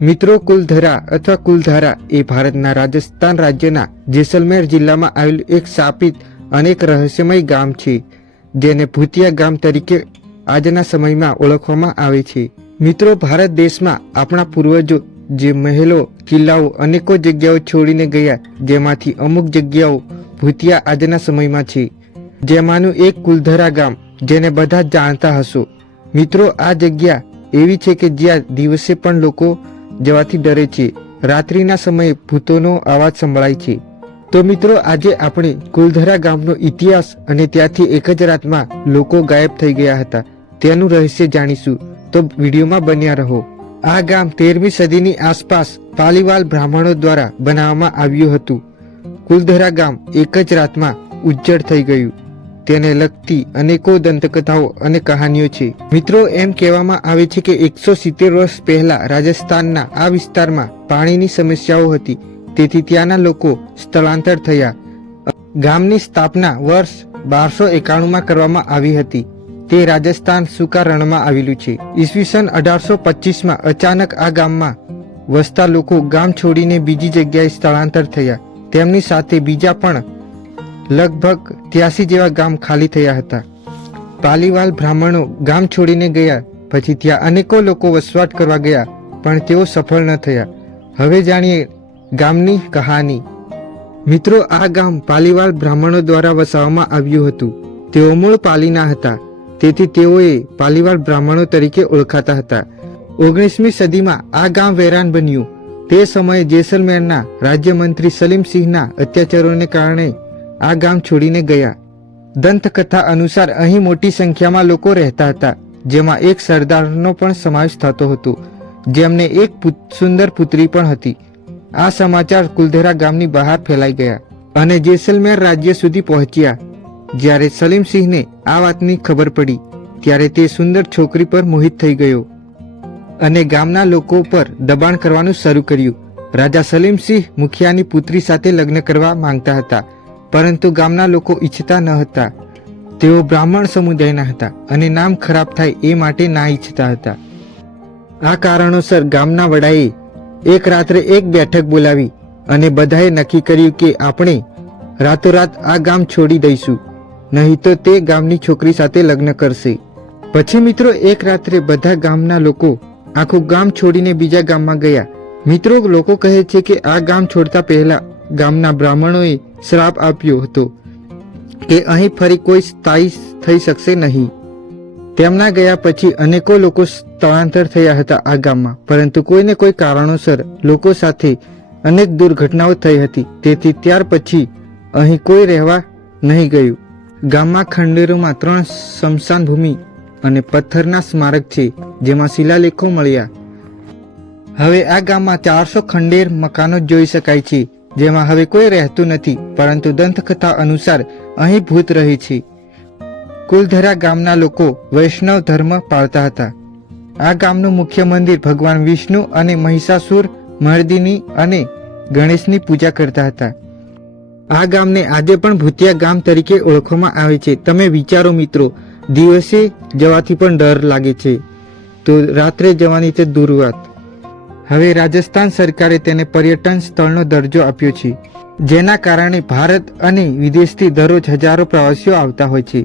મિત્રો, કુલધરા અથવા કુલધારા એ ભારતના રાજસ્થાન રાજ્યના જેસલમેર જિલ્લામાં આવેલું એક સ્થાપિત અને એક રહસ્યમય ગામ છે, જેને ભૂતિયા ગામ તરીકે આજના સમયમાં ઓળખવામાં આવે છે. મિત્રો, ભારત દેશમાં આપણા પૂર્વજો જે મહેલો, કિલ્લાઓ અનેકો જગ્યાઓ છોડીને ગયા, જેમાંથી અમુક જગ્યાઓ ભૂતિયા આજના સમયમાં છે, જેમાંનું એક કુલધરા ગામ, જેને બધા જ જાણતા હશો. મિત્રો, આ જગ્યા એવી છે કે જ્યાં દિવસે પણ લોકો જવાથી ડરે છે, રાત્રિના સમયે ભૂતોનો અવાજ સંભળાય છે. તો મિત્રો, આજે આપણે કુલધરા ગામનો ઇતિહાસ અને ત્યાંથી એક જ રાતમાં લોકો ગાયબ થઈ ગયા હતા તેનું રહસ્ય જાણીશું. તો વિડીયોમાં બન્યા રહો. આ ગામ 13મી સદીની આસપાસ પાલીવાલ બ્રાહ્મણો દ્વારા બનાવવામાં આવ્યું હતું. કુલધરા ગામ એક જ રાતમાં ઉજ્જડ થઈ ગયું. તેને લગતી અનેકો દંતકથાઓ અને કહાનીઓ છે. મિત્રો, એમ કહેવામાં આવે છે કે 170 વર્ષ પહેલા રાજસ્થાનના આ વિસ્તારમાં પાણીની સમસ્યાઓ હતી, તેથી ત્યાંના લોકો સ્થળાંતર થયા. ગામની સ્થાપના વર્ષ 1291માં કરવામાં આવી હતી. તે રાજસ્થાન સૂકા રણમાં આવેલું છે. ઈસવીસન 1825માં અચાનક આ ગામમાં વસતા લોકો ગામ છોડીને બીજી જગ્યાએ સ્થળાંતર થયા. તેમની સાથે બીજા પણ લગભગ 83 જેવા ગામ ખાલી થયા હતા. પાલીવાલ બ્રાહ્મણો ગામ છોડીને ગયા પછી ત્યાં અનેકો લોકો વસવાટ કરવા ગયા, પણ તેઓ સફળ ન થયા. હવે જાણીએ ગામની કહાની. મિત્રો, આ ગામ પાલીવાલ બ્રાહ્મણો દ્વારા વસાવવામાં આવ્યું હતું. તેઓ મૂળ પાલીના હતા, તેથી તેઓએ પાલીવાલ બ્રાહ્મણો તરીકે ઓળખાતા હતા. 19મી સદીમાં આ ગામ વેરાન બન્યું. તે સમયે જેસલમેરના રાજ્યમંત્રી સલીમ સિંહના અત્યાચારોને કારણે આ ગામ છોડીને ગયા. દંતકથા અનુસાર અહીં મોટી સંખ્યામાં લોકો રહેતા હતા, જેમાં એક સરદારનો પણ સમાવેશ થતો હતો, જેમને એક સુંદર પુત્રી પણ હતી. આ સમાચાર કુલધરા ગામની બહાર ફેલાઈ ગયા અને જેસલમેર રાજ્ય સુધી પહોંચ્યા. જ્યારે સલીમ સિંહને આ વાતની ખબર પડી, ત્યારે તે સુંદર છોકરી પર મોહિત થઈ ગયો અને ગામના લોકો પર દબાણ કરવાનું શરૂ કર્યું. રાજા સલીમ સિંહ મુખિયાની પુત્રી સાથે લગ્ન કરવા માંગતા હતા, પરંતુ ગામના લોકો ઈચ્છતા ન હતા. તેઓ બ્રાહ્મણ સમુદાયના હતા અને નામ ખરાબ થાય એ માટે ના ઈચ્છતા હતા. આ કારણોસર ગામના વડાએ એક રાત્રે એક બેઠક બોલાવી અને બધાએ નક્કી કર્યું કે આપણે રાતોરાત આ ગામ છોડી દઈશું, નહીં તો તે ગામની છોકરી સાથે લગ્ન કરશે. પછી મિત્રો, એક રાત્રે બધા ગામના લોકો આખું ગામ છોડીને બીજા ગામમાં ગયા. મિત્રો, લોકો કહે છે કે આ ગામ છોડતા પહેલા ગામના બ્રાહ્મણોએ શ્રાપ આપ્યો હતો કે અહીં ફરી કોઈ સ્થાયી થઈ શકશે નહીં. તેમના ગયા પછી અનેકો લોકો સ્થળાંતર થયા હતા આ ગામમાં, પરંતુ કોઈને કોઈ કારણોસર લોકો સાથે અનેક દુર્ઘટનાઓ થઈ હતી, તેથી ત્યાર પછી અહીં કોઈ રહેવા નહીં ગયું. ગામમાં ખંડેરોમાં 3 સ્મશાન ભૂમિ અને પથ્થરના સ્મારક છે, જેમાં શિલાલેખો મળ્યા. હવે આ ગામમાં 400 ખંડેર મકાનો જોઈ શકાય છે, જેમાં હવે કોઈ રહેતું નથી, પરંતુ દંતકથા અનુસાર અહીં ભૂત રહે છે. કુલધરા ગામના લોકો વૈષ્ણવ ધર્મ પાળતા હતા. આ ગામનું મુખ્ય મંદિર ભગવાન વિષ્ણુ અને મહિષાસુર મર્દિની અને ગણેશની પૂજા કરતા હતા. આ ગામને આજે પણ ભૂતિયા ગામ તરીકે ઓળખવામાં આવે છે. તમે વિચારો મિત્રો, દિવસે જવાથી પણ ડર લાગે છે, તો રાત્રે જવાની તે દૂર વાત. હવે રાજસ્થાન સરકારે તેને પર્યટન સ્થળનો દરજ્જો આપ્યો છે, જેના કારણે ભારત અને વિદેશથી દરરોજ હજારો પ્રવાસીઓ આવતા હોય છે.